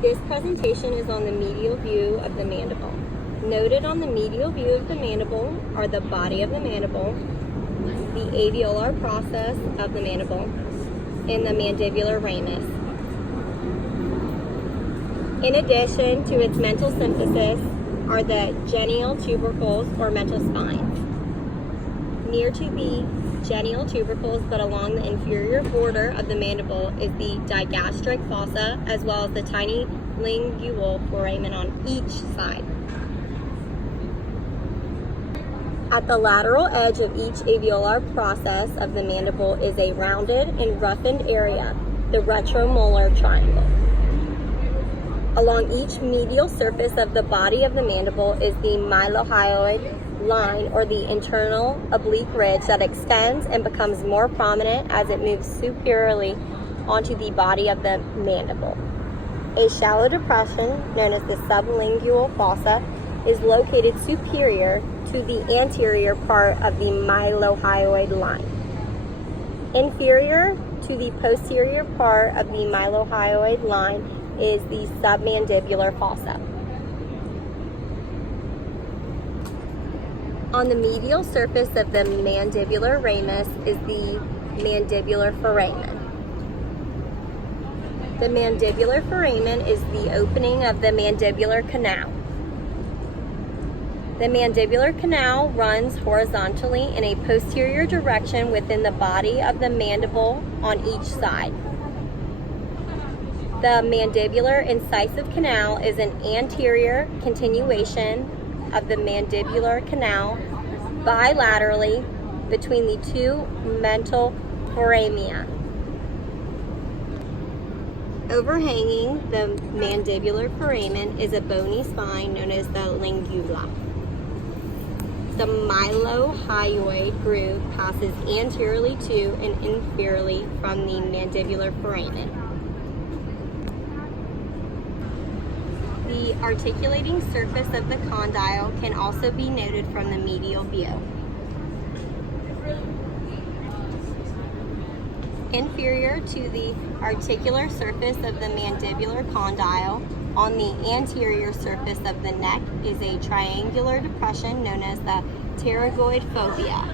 This presentation is on the medial view of the mandible. Noted on the medial view of the mandible are the body of the mandible, the alveolar process of the mandible, and the mandibular ramus. In addition to its mental symphysis are the genial tubercles or mental spines. Near to the genial tubercles but along the inferior border of the mandible is the digastric fossa as well as the tiny lingual foramen on each side. At the lateral edge of each alveolar process of the mandible is a rounded and roughened area, the retromolar triangle. Along each medial surface of the body of the mandible is the mylohyoid line or the internal oblique ridge that extends and becomes more prominent as it moves superiorly onto the body of the mandible. A shallow depression known as the sublingual fossa is located superior to the anterior part of the mylohyoid line. Inferior to the posterior part of the mylohyoid line is the submandibular fossa. On the medial surface of the mandibular ramus is the mandibular foramen. The mandibular foramen is the opening of the mandibular canal. The mandibular canal runs horizontally in a posterior direction within the body of the mandible on each side. The mandibular incisive canal is an anterior continuation of the mandibular canal bilaterally between the two mental foramina. Overhanging the mandibular foramen is a bony spine known as the lingula. The mylohyoid groove passes anteriorly to and inferiorly from the mandibular foramen. The articulating surface of the condyle can also be noted from the medial view. Inferior to the articular surface of the mandibular condyle, on the anterior surface of the neck is a triangular depression known as the pterygoid fovea.